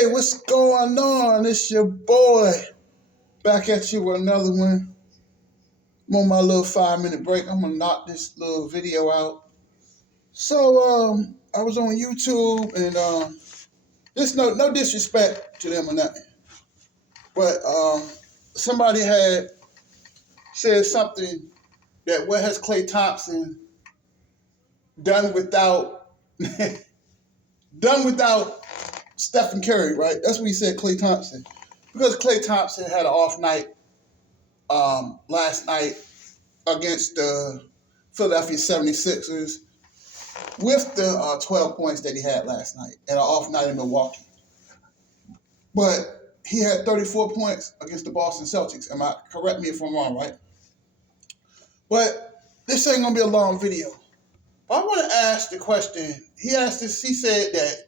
Hey, what's going on? It's your boy. Back at you with another one. I'm on my little 5 minute break. I'm gonna knock this little video out. So I was on YouTube and this no disrespect to them or nothing. But somebody had said something that what has Klay Thompson done without done without Stephen Curry, right? That's what he said, Klay Thompson. Because Klay Thompson had an off night last night against the Philadelphia 76ers with the 12 points that he had last night and an off night in Milwaukee. But he had 34 points against the Boston Celtics. Correct me if I'm wrong, right? But this ain't gonna be a long video. But I want to ask the question. He asked this. He said that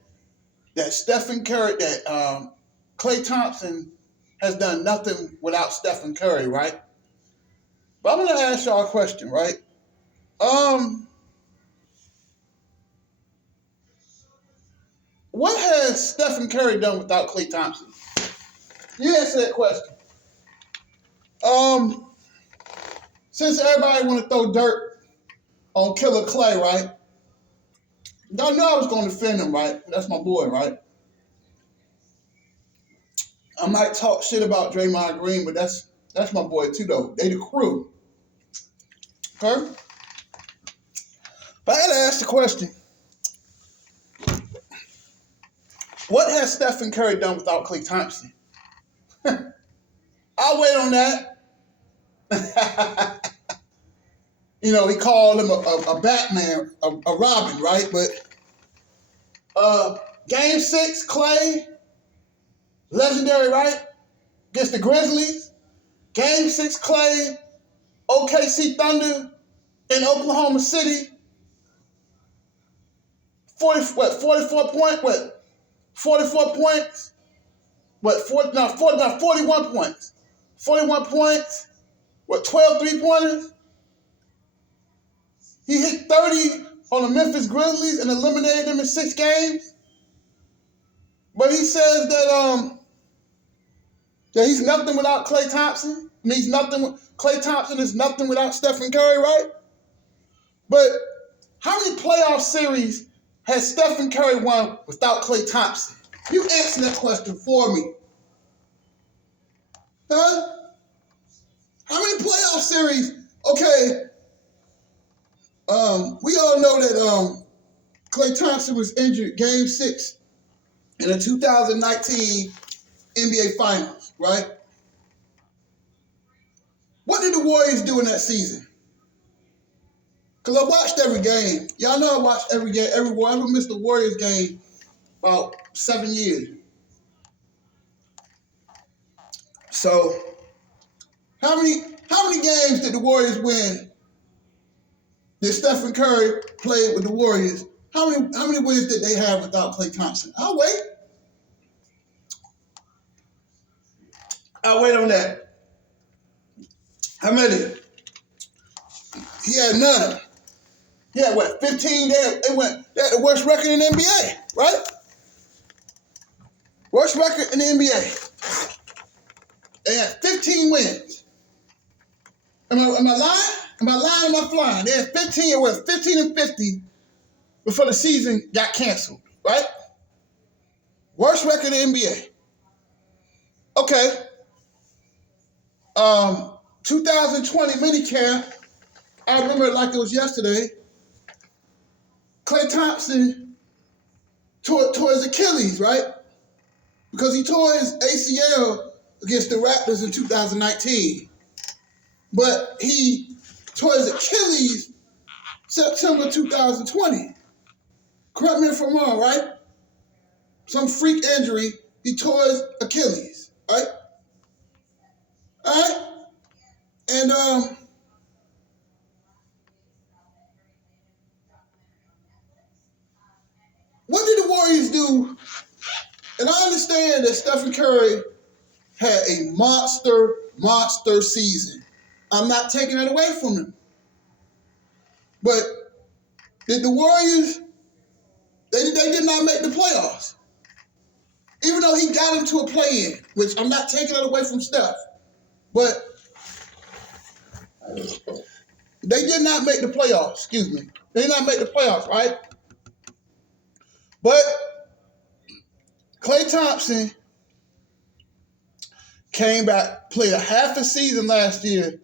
Stephen Curry, that Klay Thompson has done nothing without Stephen Curry, right? But I'm gonna ask y'all a question, right? What has Stephen Curry done without Klay Thompson? You answer that question. Since everybody want to throw dirt on Killer Klay, right? Y'all know I was gonna defend him, right? That's my boy, right? I might talk shit about Draymond Green, but that's my boy too, though. They the crew. Okay? But I gotta ask the question. What has Stephen Curry done without Klay Thompson? I'll wait on that. He called him a Batman, a Robin, right? But Game 6, Klay, legendary, right? Against the Grizzlies. Game 6, Klay, OKC Thunder in Oklahoma City. 44 points? 41 points. 41 points. 12 3-pointers? He hit 30 on the Memphis Grizzlies and eliminated them in 6 games. But he says that he's nothing without Klay Thompson. Klay Thompson is nothing without Stephen Curry, right? But how many playoff series has Stephen Curry won without Klay Thompson? You answer that question for me. Huh? How many playoff series? Okay. We all know that Klay Thompson was injured Game 6 in the 2019 NBA Finals, right? What did the Warriors do in that season? Because I watched every game. Y'all know I watched every game, I haven't missed a Warriors game about 7 years. So, how many games did the Warriors win? Did Stephen Curry play with the Warriors? How many wins did they have without Klay Thompson? I'll wait on that. How many? He had none. He had what, 15? They had the worst record in the NBA, right? Worst record in the NBA. They had 15 wins. Am I lying? Am I lying? Am I flying? They had 15. It was 15 and 50 before the season got canceled, right? Worst record in the NBA. Okay. 2020 minicamp. I remember it like it was yesterday. Klay Thompson tore his Achilles, right? Because he tore his ACL against the Raptors in 2019. But he tore his Achilles September 2020. Correct me if I'm wrong, right? Some freak injury, he tore his Achilles, right? All right? And what did the Warriors do? And I understand that Stephen Curry had a monster season. I'm not taking it away from him. But did the Warriors, they did not make the playoffs. Even though he got him to a play-in, which I'm not taking it away from Steph, but they did not make the playoffs. Excuse me. They did not make the playoffs, right? But Klay Thompson came back, played a half a season last year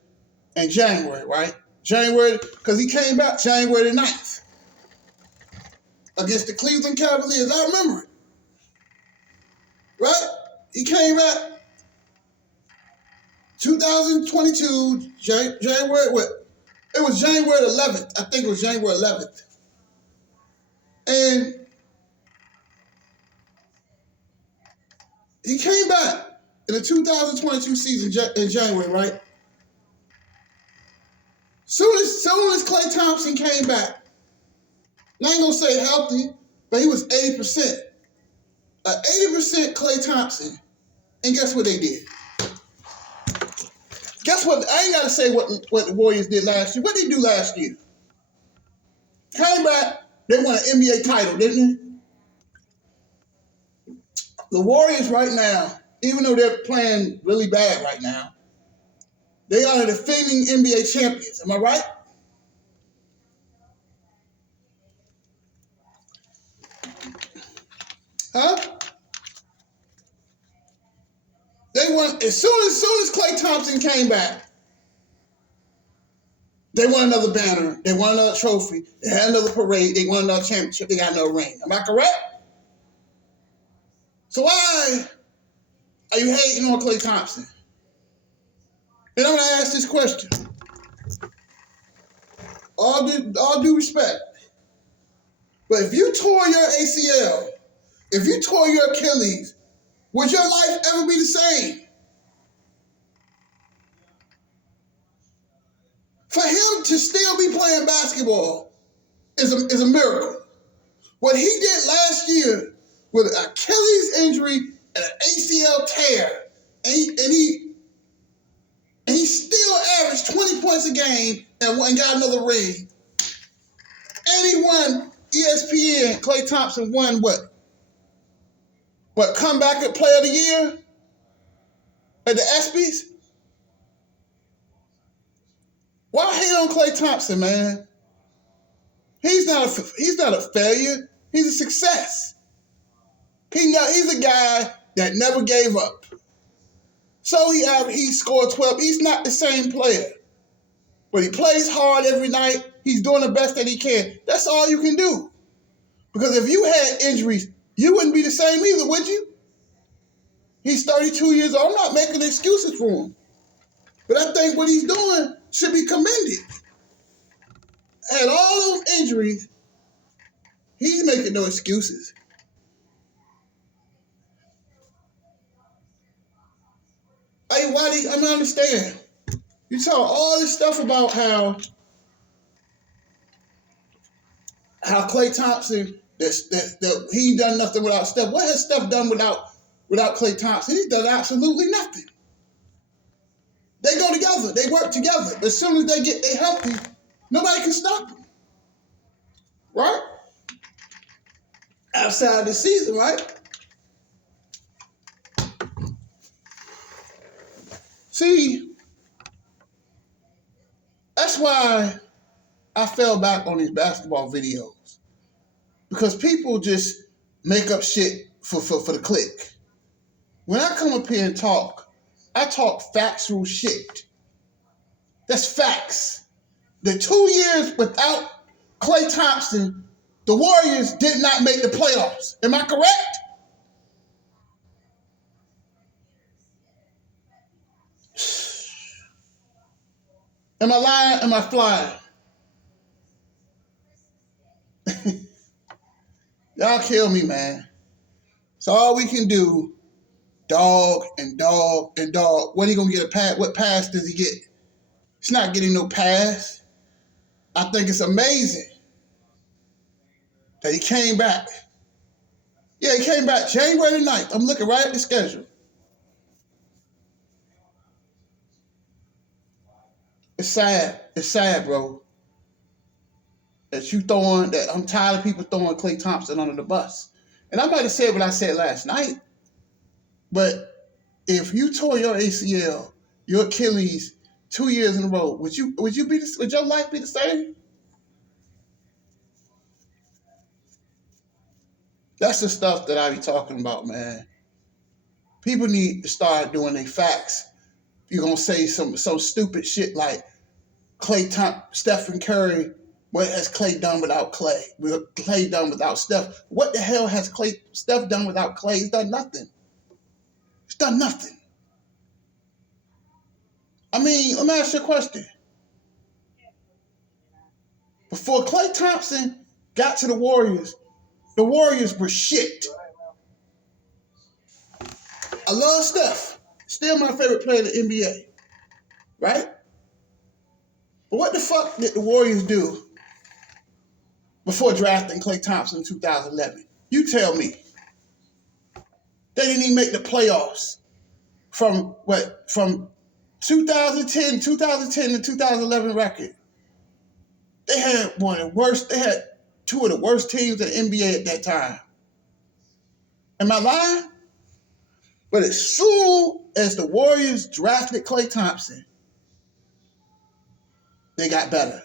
in January, right? January, because he came back January the 9th against the Cleveland Cavaliers. I remember it, right? He came back 2022, January, what? It was January 11th. I think it was January 11th. And he came back in the 2022 season in January, right? Soon as Klay Thompson came back, I ain't gonna say healthy, but he was 80%. 80% Klay Thompson. And guess what they did? Guess what? I ain't gotta say what the Warriors did last year. What did they do last year? Came back, they won an NBA title, didn't they? The Warriors right now, even though they're playing really bad right now, they are the defending NBA champions. Am I right? Huh? They won as soon as Klay Thompson came back. They won another banner. They won another trophy. They had another parade. They won another championship. They got no ring. Am I correct? So why are you hating on Klay Thompson? And I'm going to ask this question. All due respect. But if you tore your ACL, if you tore your Achilles, would your life ever be the same? For him to still be playing basketball is a miracle. What he did last year with an Achilles injury and an ACL tear, and he still averaged 20 points a game and got another ring. And he won ESPN. Klay Thompson won what? What, comeback at player of the year at the ESPYs? Why hate on Klay Thompson, man? He's not a failure. He's a success. He's a guy that never gave up. So he scored 12. He's not the same player. But he plays hard every night. He's doing the best that he can. That's all you can do. Because if you had injuries, you wouldn't be the same either, would you? He's 32 years old. I'm not making excuses for him. But I think what he's doing should be commended. Had all those injuries, he's making no excuses. I don't understand. You talk all this stuff about how Klay Thompson, that he done nothing without Steph. What has Steph done without Klay Thompson? He's done absolutely nothing. They go together. They work together. As soon as they healthy, nobody can stop them. Right? Outside the season, right? See, that's why I fell back on these basketball videos. Because people just make up shit for the click. When I come up here and talk, I talk factual shit. That's facts. The 2 years without Klay Thompson, the Warriors did not make the playoffs. Am I correct? Am I lying? Am I flying? Y'all kill me, man. It's all we can do. Dog and dog and dog. When he gonna get a pass? What pass does he get? He's not getting no pass. I think it's amazing that he came back. Yeah, he came back January 9th. I'm looking right at the schedule. It's sad. It's sad, bro. That I'm tired of people throwing Klay Thompson under the bus. And I might have said what I said last night. But if you tore your ACL, your Achilles 2 years in a row, would your life be the same? That's the stuff that I be talking about, man. People need to start doing their facts. You're gonna say some stupid shit like Klay Thompson, Stephen Curry. What has Klay done without Klay? Klay done without Steph? What the hell has Steph done without Klay? He's done nothing. He's done nothing. I mean, let me ask you a question. Before Klay Thompson got to the Warriors were shit. I love Steph. Still my favorite player in the NBA. Right? But what the fuck did the Warriors do before drafting Klay Thompson in 2011? You tell me. They didn't even make the playoffs from 2010 to 2011 record. They had two of the worst teams in the NBA at that time. Am I lying? But as soon as the Warriors drafted Klay Thompson, they got better.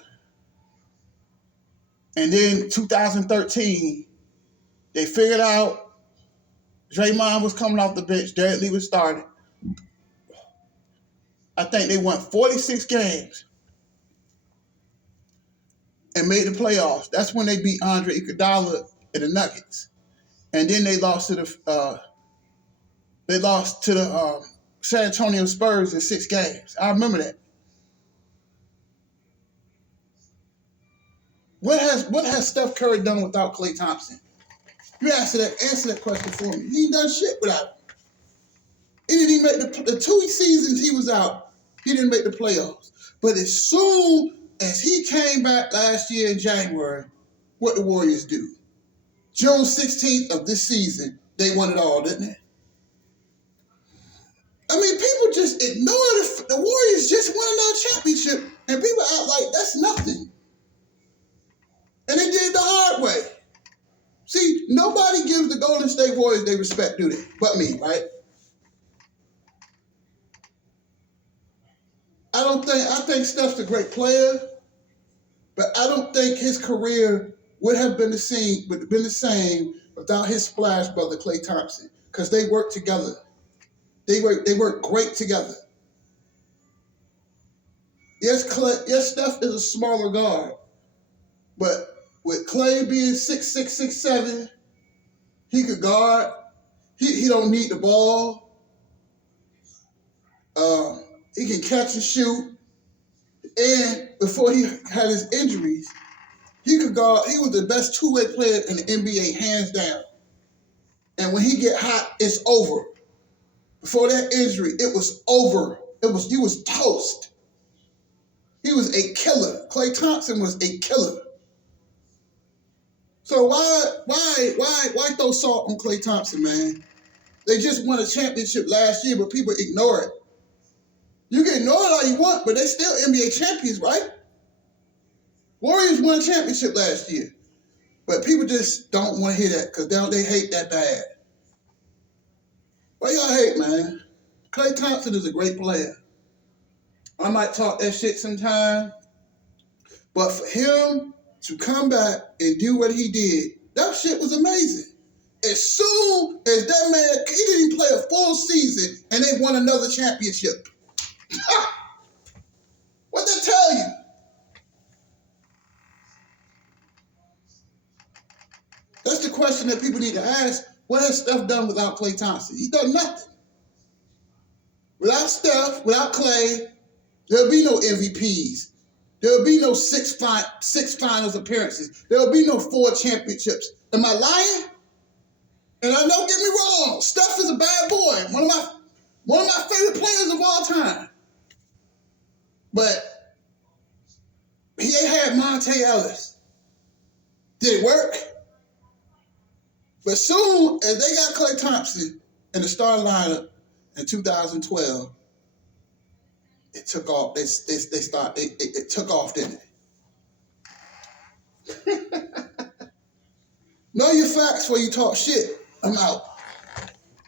And then 2013, they figured out Draymond was coming off the bench, Derek Lee was starting. I think they won 46 games and made the playoffs. That's when they beat Andre Iguodala and the Nuggets. And then they lost to the San Antonio Spurs in 6 games. I remember that. What has Steph Curry done without Klay Thompson? You answer that question for me. He ain't done shit without him. He didn't even make the 2 seasons he was out. He didn't make the playoffs. But as soon as he came back last year in January, what the Warriors do? June 16th of this season, they won it all, didn't they? I mean, people just ignore the Warriors just won another championship, and people act like that's nothing. And they did it the hard way. See, nobody gives the Golden State Warriors their respect, do they? But me, right? I think Steph's a great player, but I don't think his career would have been the same without his splash brother Klay Thompson, because they work together. They work great together. Yes, Steph is a smaller guard, but with Klay being 6'6", 6'7", he could guard. He don't need the ball. He can catch and shoot. And before he had his injuries, he could guard. He was the best two-way player in the NBA, hands down. And when he get hot, it's over. Before that injury, it was over. He was toast. He was a killer. Klay Thompson was a killer. So why throw salt on Klay Thompson, man? They just won a championship last year, but people ignore it. You can ignore it all you want, but they're still NBA champions, right? Warriors won a championship last year. But people just don't want to hear that because they hate that bad. Why y'all hate, man? Klay Thompson is a great player. I might talk that shit sometime, but for him to come back and do what he did, that shit was amazing. As soon as that man, he didn't even play a full season and they won another championship. What'd that tell you? That's the question that people need to ask. What has Steph done without Klay Thompson? He's done nothing. Without Steph, without Klay, there'll be no MVPs. There'll be no six finals appearances. There'll be no 4 championships. Am I lying? And I don't get me wrong, Steph is a bad boy. One of my favorite players of all time. But he ain't had Monte Ellis. Did it work? But soon as they got Klay Thompson in the starting lineup in 2012, it took off. It took off, didn't it? Know your facts before you talk shit. I'm out.